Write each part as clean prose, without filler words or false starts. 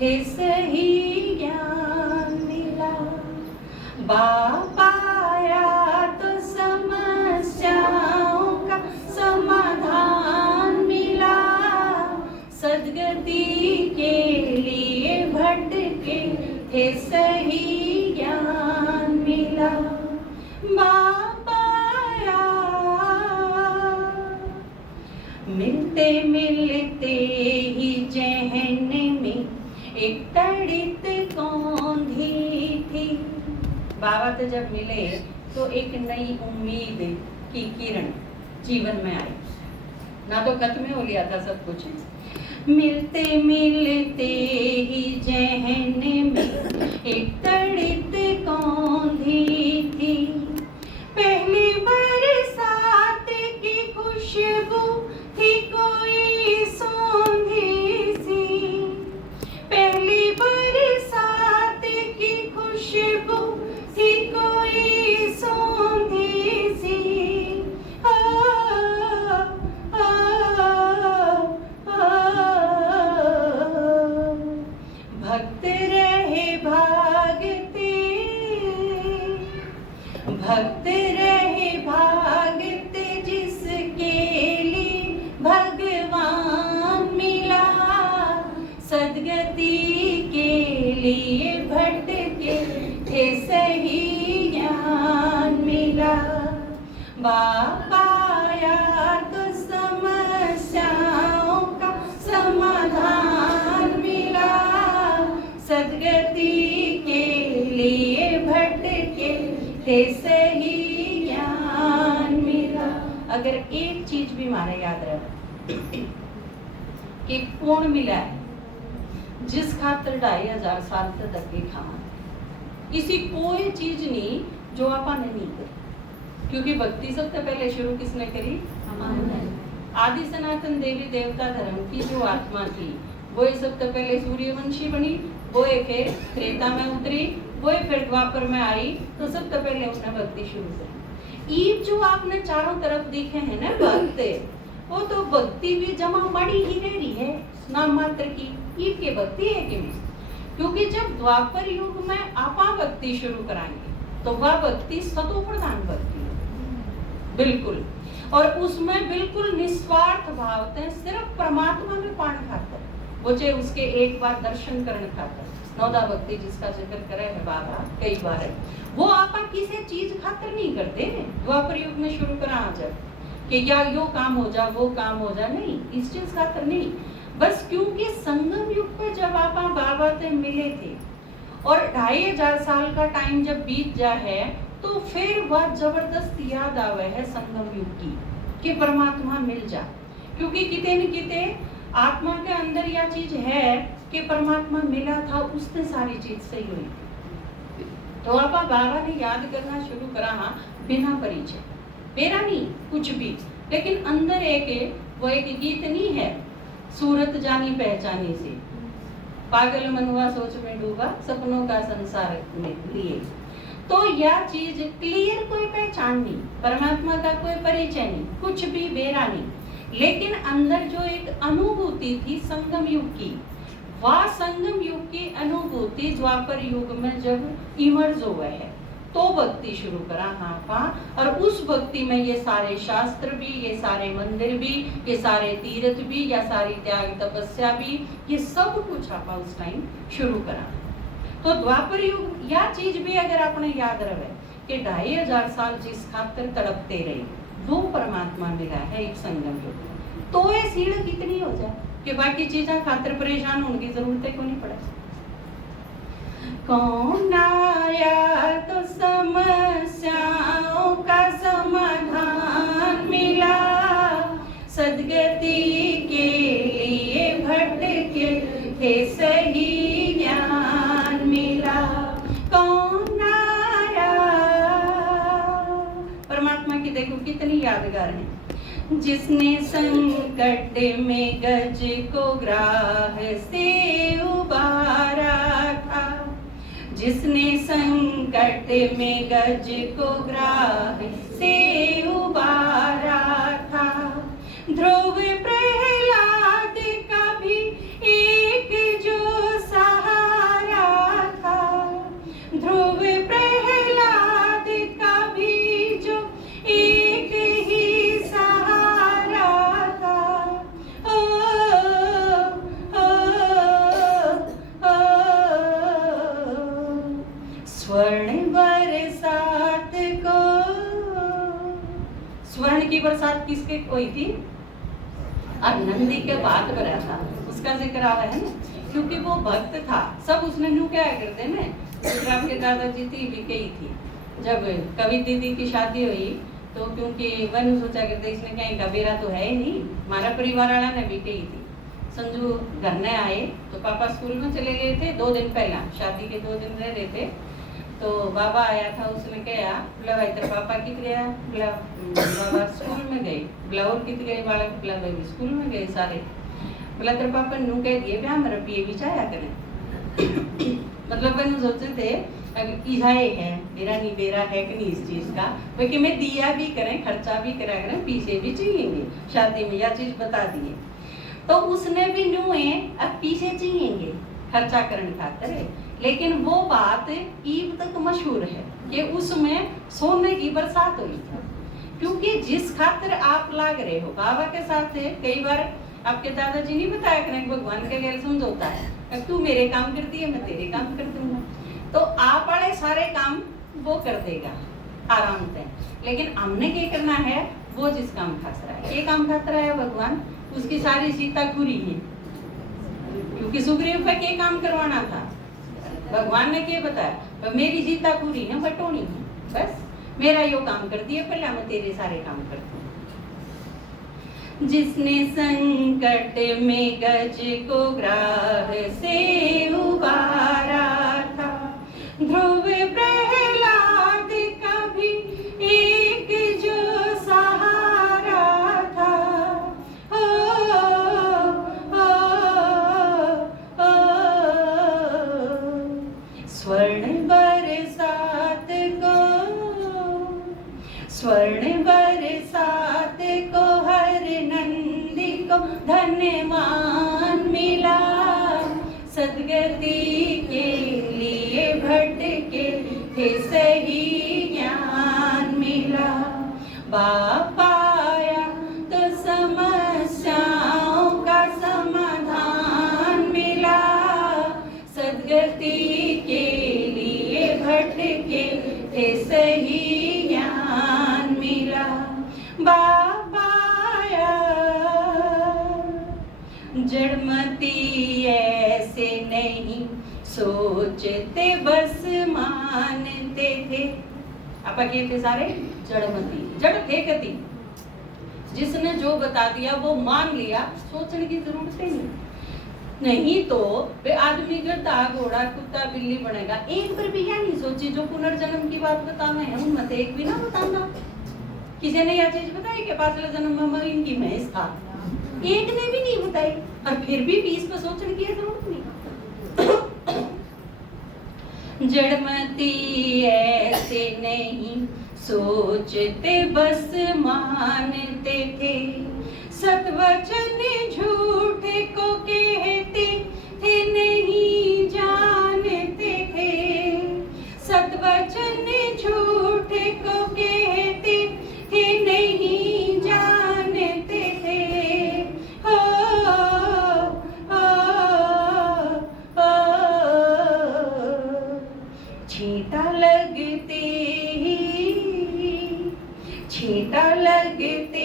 थे सही ज्ञान मिला। बाप आया तो समस्याओं का समाधान मिला। सद्गति के लिए भटके थे सही ज्ञान मिला। बाप आया मिलते मिलते ही जहन में एक तड़ित कौंधी थी। बाबा से जब मिले तो एक नई उम्मीद की किरण जीवन में आई। ना तो खत्म हो गया था सब कुछ। मिलते मिलते ही जहन में एक तड़ित कौंधी थी। पहली बरसात की खुशबू थी कोई सौंधी सी। पहली बरसात की खुशबू थी कोई सौंधी सी। भक्त रहे भागते, भक्त रहे भागते जिसके लिए भगवान मिला। सद्गति के लिए भटके थे सही ज्ञान मिला। बाप आया तो समस्याओं का समाधान मिला। सद्गति के लिए भटके थे सही ज्ञान मिला। अगर एक चीज भी हमारा याद रहे कि कौन मिला है जिस खातर 2500 साल तक धक्के खावा, किसी कोई चीज नहीं जो आपने नहीं करी। क्योंकि भक्ति सबसे पहले शुरू किसने करी? हमारे आदि सनातन देवी देवता धर्म की जो आत्मा थी वो सबसे पहले सूर्यवंशी बनी, वो फिर त्रेता में उतरी, वो फिर द्वापर में आई। तो सबसे पहले उसने भक्ति शुरू करी। ईद जो आपने चारों तरफ देखे हैं ना भक्त, वो तो भक्ति भी जमा मड़ी ही रही है नाम मात्र की। ईद के भक्ति है कि नहीं? क्योंकि जब द्वापर युग में आपा भक्ति शुरू कराएंगे तो वह भक्ति सतो प्रधान भक्ति है बिल्कुल। और उसमें बिल्कुल निस्वार्थ भाव थे, सिर्फ परमात्मा में पान खातर, वो चाहे उसके एक बार दर्शन करने खातर। नौदा भक्ति जिसका जिक्र करे है बाबा कई बार है, वो आपा किसी चीज खातर नहीं करते। द्वापर युग में शुरू करा जब कि या यो काम हो जा वो काम हो जा, नहीं, इस चीज खातर नहीं। बस क्योंकि संगम युग पे जब आपा बाबा से मिले थे और 2500 साल का टाइम जब बीत जा है तो फिर वह जबरदस्त याद आवे है संगम युग की कि परमात्मा मिल जा। क्योंकि किते न किते आत्मा के अंदर यह चीज है कि परमात्मा मिला था, उससे सारी चीज सही हुई। तो आपा बाबा ने याद करना शुरू करा बिना परिचय, मेरा नहीं कुछ भी, लेकिन अंदर वो एक गीत नहीं है, सूरत जानी पहचानी से, पागल मनवा सोच में डूबा सपनों का संसार में लिए। तो यह चीज क्लियर कोई पहचान नहीं, परमात्मा का कोई परिचय नहीं, कुछ भी बेरा नहीं, लेकिन अंदर जो एक अनुभूति थी संगम युग की, वह संगम युग की अनुभूति द्वापर युग में जब इमर्ज हुआ है तो भक्ति शुरू करा आपा। और उस भक्ति में ये सारे शास्त्र भी, ये सारे मंदिर भी, ये सारे तीर्थ भी, या सारी त्याग तपस्या भी, ये सब कुछ आपा उस टाइम शुरू करा। तो द्वापर युग यह चीज भी अगर आपने याद रहे कि 2500 साल जिस खातर तड़पते रहे वो परमात्मा मिला है एक संगम युग, तो ये सीढ़ कितनी हो जाए कि बाकी चीजें खातर परेशान होने की जरूरत को नहीं पड़े। कौन आया तो समस्याओं का समाधान मिला। सद्गति के लिए भटके थे सही ज्ञान मिला। कौन आया, परमात्मा की देखो कितनी यादगार है। जिसने संकट में गज को ग्राह से उबारा था, जिसने संकट में गज को ग्राह से उबारा था, ध्रुव प्रहलाद का भी एक जो सा स्वर्ण की बरसात किसके हुई थी? अब नंदी के बात भरा था, उसका जिक्र आ रहा है ना, क्योंकि वो भक्त था। सब उसने न्यू क्या करते ना, आपके दादाजी थी भी कही थी। जब कवि दीदी की शादी हुई तो क्योंकि वन सोचा करते इसने कहीं का बेरा तो है ही नहीं, हमारा परिवार वाला ने भी कही थी। संजू घर में आए तो पापा स्कूल में चले गए थे 2 दिन पहला, शादी के 2 दिन रह रहे थे। तो बाबा आया था, उसने कहा बोला भाई तेरे पापा कित गया? बोला बाबा स्कूल में गए। बोला और कित गए बालक? बोला भाई स्कूल में गए सारे। बोला तेरे पापा नू कह दिए ब्याह मेरा पिए भी चाया करें। मतलब मैंने सोचे थे अगर इजाए है मेरा नहीं बेरा है कि नहीं इस चीज का, क्योंकि मैं दिया भी करें खर्चा भी करा करें पीछे भी चाहिए शादी में, यह चीज बता दिए। तो उसने भी न्यू है अब पीछे चाहिए खर्चा करने खातर, लेकिन वो बात ईब तक मशहूर है कि उसमें सोने की बरसात हुई थी। क्योंकि जिस खातिर आप लाग रहे हो बाबा के साथ, कई बार आपके दादाजी नहीं बताया करें भगवान के लिए समझौता है, तू मेरे काम करती है मैं तेरे काम कर दूंगा, तो आप वाले सारे काम वो कर देगा आराम से। लेकिन हमने क्या करना है, वो जिस काम खातर है, ये काम खातर है भगवान, उसकी सारी सीता खुरी है। क्योंकि सुग्रीव का क्या काम करवाना था, भगवान ने क्या बताया, मेरी सीता पूरी है बटोनी है, बस मेरा यो काम कर दिया पहले, मैं तेरे सारे काम करती हूँ। जिसने संकट में गज को ग्राह से उबारा था, ध्रुव प्रहलाद का भी एक जो सहारा था। स्वर्ण बरसात को हर नंदी को धन्यवान मिला, सदगति के लिए भटके थे सही ज्ञान मिला। बाप आया तो समस्याओं का समाधान मिला, सदगति के लिए भटके थे सही ज्ञान मिला। बाबा आया जड़मती ऐसे नहीं सोचते बस मानते थे। आपा के थे सारे जड़मती, जड़ थे कति, जिसने जो बता दिया वो मान लिया, सोचने की जरूरत ही नहीं तो वे आदमी गधा घोड़ा कुत्ता बिल्ली बनेगा। एक बार भी यह नहीं सोची जो पुनर्जन्म की बात बताना है उनमें एक भी ना बताना। किसी ने यह चीज बताई कि पाछले जन्म में इनकी भैंस था, एक ने भी नहीं बताई, और फिर भी इस पर सोचने की जरूरत नहीं। जड़मती ऐसे नहीं सोचते बस मानते थे, सतवचन झूठे को कहते थे नहीं जानते थे, सतवचन झूठे को कहते थे नहीं जानते थे। हो छींटा लगते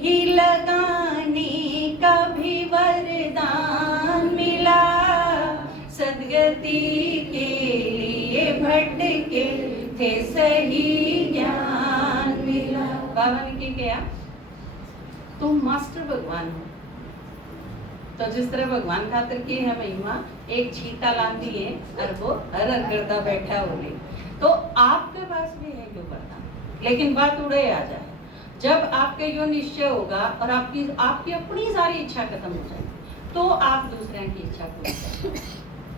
ही लगाने का भी वरदान मिला, सदगति के लिए भटके थे सही ज्ञान मिला। बाबा ने क्या किया, तुम मास्टर भगवान हो, तो जिस तरह भगवान खातिर की है महिमा, एक छींटा लाती है और वो हर हर करता बैठा होने, तो आपके पास भी है क्यों करता। लेकिन बात उड़े आ जाए, जब आपके यो निश्चय होगा और आपकी अपनी सारी इच्छा खत्म हो जाएगी, तो आप दूसरे की इच्छा पूरी करेंगे,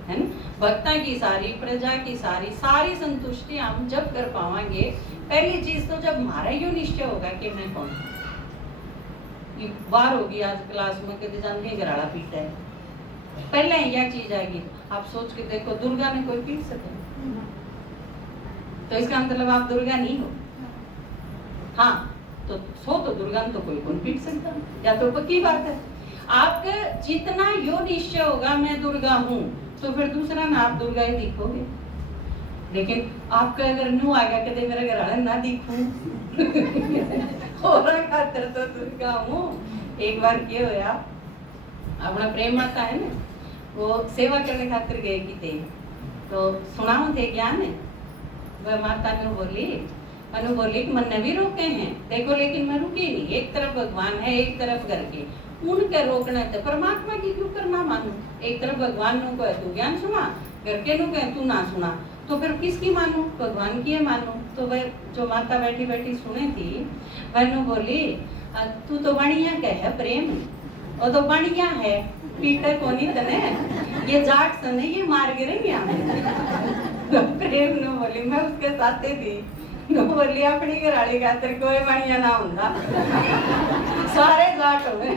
है ना। भक्ता की सारी, प्रजा की सारी संतुष्टि हम जब कर पाएंगे, पहली चीज तो जब हमारा यो निश्चय होगा कि मैं कौन हूँ। बार होगी आज क्लास में कभी जानते गराड़ा पीटा है, पहले यह चीज आएगी। आप सोच के देखो, दुर्गा ने कोई पीट सके, तो इसका मतलब आप दुर्गा नहीं हो। हाँ तो दुर्गा तो कोई कौन पीट सकता, या तो पक्की बात है। आपका जितना यो निश्चय होगा मैं दुर्गा हूँ, तो फिर दूसरा ना आप दुर्गा ही दिखोगे। लेकिन आपका अगर न्यू आएगा कहते मेरा घर ना दिखूं, और खातर तो दुर्गा हूँ। एक बार क्या होया, अपना प्रेम माता है ना, वो सेवा करने खातिर गए की थे, तो सुनाओ थे ज्ञान है, वह माता ने बोली कि मन भी रोके हैं देखो, लेकिन मैं रुकी नहीं। एक तरफ भगवान है, एक तरफ घर के, उनके रोकना तो परमात्मा की क्यों करना मानो। एक तरफ भगवान नु कहे तू ज्ञान सुना, घर के नु कहे तू ना सुना, तो फिर किसकी मानो, भगवान की है मानो। तो वह जो माता बैठी बैठी सुने थी, वह नु बोली तू तो बढ़िया कह प्रेम, वो तो बढ़िया है, पीटा कोनी तने, ये जाट सने ये मार गिरेंगे हमें। तो प्रेम नु बोली मैं उसके साथ थी, नु बोली अपनी घराली खातर कोई बढ़िया ना होता, सारे जाट हो गए।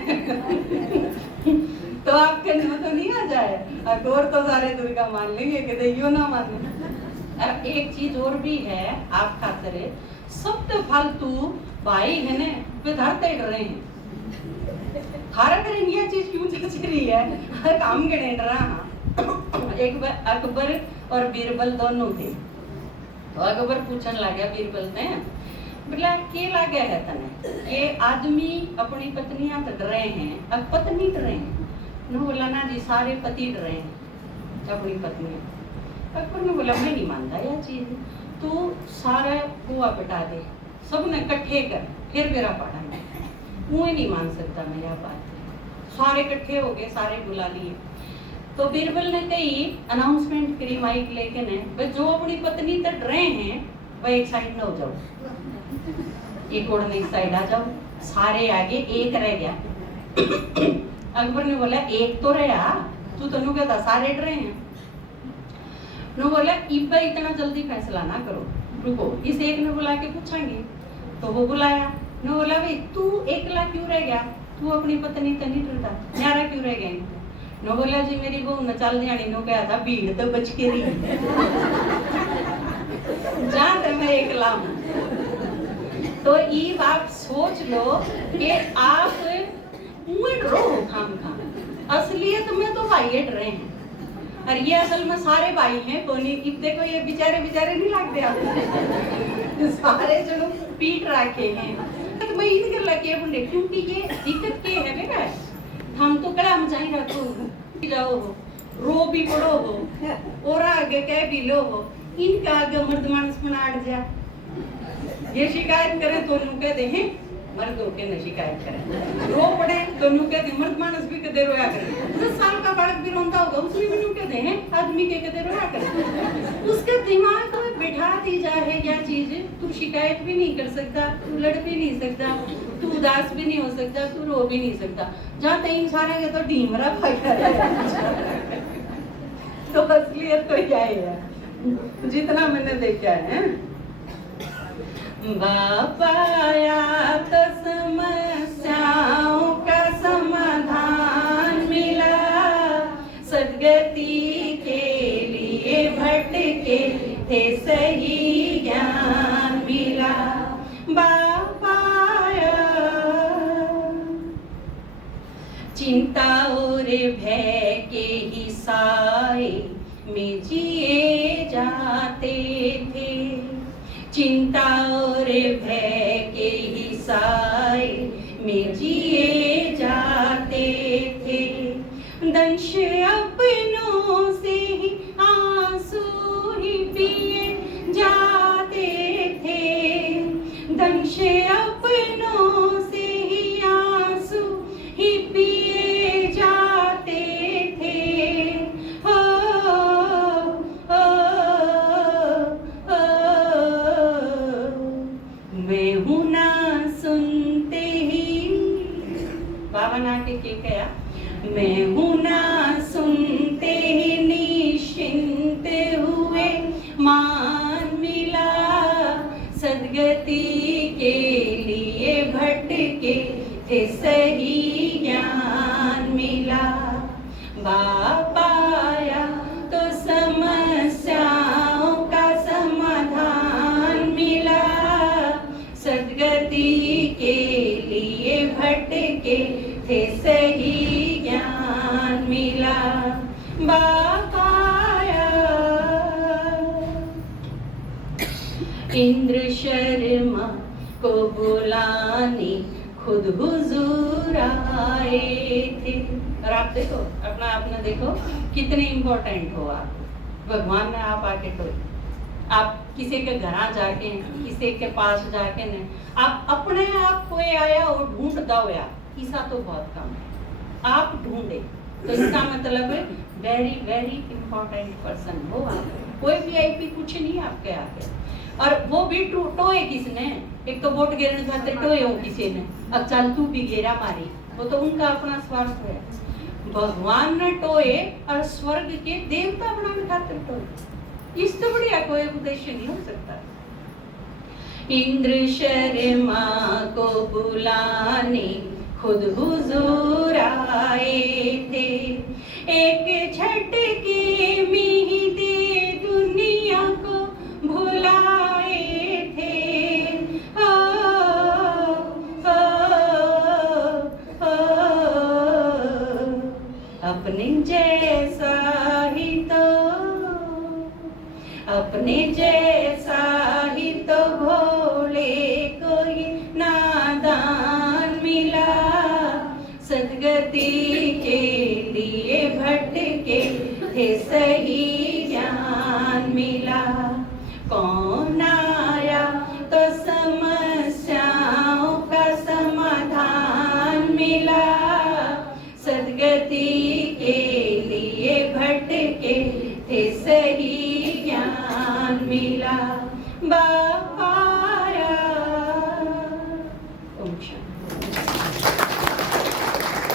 तो आपके नु तो नहीं आ जाए, और तो सारे दुर्गा मान लेंगे कि यो ना माने। अब एक चीज और भी है आप खातिर, सब तो फालतू भाई है ने विधाते रहे हैं, खारा करें ये चीज क्यों चल रही है, हर काम के नहीं रहा। एक बार अकबर और बीरबल दोनों थे, तो अकबर पूछने लगा बीरबल ने, बोला के लगे है तने, ये आदमी अपनी पत्नियां तो डरे हैं, अब पत्नी डरे हैं। नो बोला ना जी सारे पति डरे हैं अपनी पत्नियां। अकबर ने बोला मैं नहीं मानता यह चीज, तू सारा कुआ पिटा दे, सब ने इकट्ठे कर, फिर मेरा पाड़ा है, मुझे नहीं मान सकता मैं यह बात। सारे इकट्ठे हो गए, सारे बुला लिए। तो बीरबल ने कही अनाउंसमेंट करी माइक लेके ने, भाई जो अपनी पत्नी तक रहे हैं वह एक साइड न हो जाओ, एक और एक साइड आ जाओ, सारे आगे, एक रह गया। अकबर ने बोला एक तो रहा, तू तो कहता सारे डरे हैं। नो बोला इब्बा इतना जल्दी फैसला ना करो, रुको, इस एक ने बुला के पूछेंगे। तो वो बुलाया, नो बोला भाई तू एकला क्यों रह गया, तू अपनी पत्नी तो नहीं डरता, न्यारा क्यों रह गया। नो बोला जी मेरी बहू न चल जानी, नो कहा था भीड़ तो बच के रही जहां तक मैं एकला हूं। तो ये आप सोच लो कि आप डरो खाम खाम, असलियत में तो भाई डरे हैं, और ये असल में सारे भाई हैं, कोनी देखो ये बेचारे नहीं लगते आप सारे जो पीट रखे हैं। तो मैं इनके लगे बोले क्योंकि ये दिक्कत के है बेटा, हम तो कड़ा मचाई रखो जाओ हो, रो भी पड़ो हो और आगे कह भी लो हो, इनका आगे मर्द मानस बना अड़ जा, ये शिकायत करे तो नु कहते हैं मर्द होके न शिकायत करे, रो पड़े तो नु कहते मर्द मानस भी कदे रोया करे, 10 साल का बालक भी रोता होगा उसमें भी नु कहते हैं आदमी के कदे रोया करे। उसके दिमाग में बिठा दी जाए यह चीज, तू शिकायत भी नहीं कर सकता, तू लड़ भी नहीं सकता, तू उदास भी नहीं हो सकता, तू रो भी नहीं सकता, जहाँ तक सारे के तो ढीमरा फायदा है। तो असलियत तो क्या है जितना मैंने देखा है, बापाया तो समस्याओं का समाधान मिला, सद्गति के लिए भटके थे सही ज्ञान मिला। बापाया चिंता और भय के ही साए में जिए जाते थे, चिंता और भय के ही साए में जिए जाते थे, दंश अपनों से ही आंसू ही पिए जाते थे, दंश अपनों से ही आंसू ही पिए जाते थे। हो मैं हूं ना सुनते ही, बाबा नाटे के कया, मैं हूं ना सुनते ही निश्चिंत हुए मान मिला, सद्गति के लिए भटके थे सही ज्ञान मिला। बापाया तो समस्याओं का समाधान मिला, सद्गति के लिए भटके थे सही ज्ञान मिला। बापाया इंद्र शर्मा को बुलाने खुद हुजूर आए थे। और आप देखो अपना देखो कितने इम्पोर्टेंट हो आप, भगवान ने आप आके टोए। आप किसी के घर जाके किसी के पास जाके ने आप अपने आप कोई आया और ढूंढ दो या ऐसा तो बहुत कम है, आप ढूंढे तो इसका मतलब है वेरी वेरी इम्पोर्टेंट पर्सन हो आप। कोई वीआईपी कुछ नहीं आपके आगे, और वो भी टोए किसने, एक तो वोट गिरने खाते टोए हो किसी ने, अब चल तू भी गिरा मारी, वो तो उनका अपना स्वार्थ है। भगवान ने टोए और स्वर्ग के देवता बनाने खातिर टोए, इस तो बढ़िया कोई उद्देश्य नहीं हो सकता। इंद्र शर्मा को बुलाने खुद हुजूर आए थे, एक झटके में ही दे दुनिया को भुलाए थे। ओ, ओ, अपने जैसा ही तो, अपने जैसा ही तो भोले कोई नादान मिला, सदगति के लिए भटके थे सही ज्ञान मिला। कौन आया तो समस्याओं का समाधान मिला, सदगति के लिए भटके थे सही ज्ञान मिला। बाबा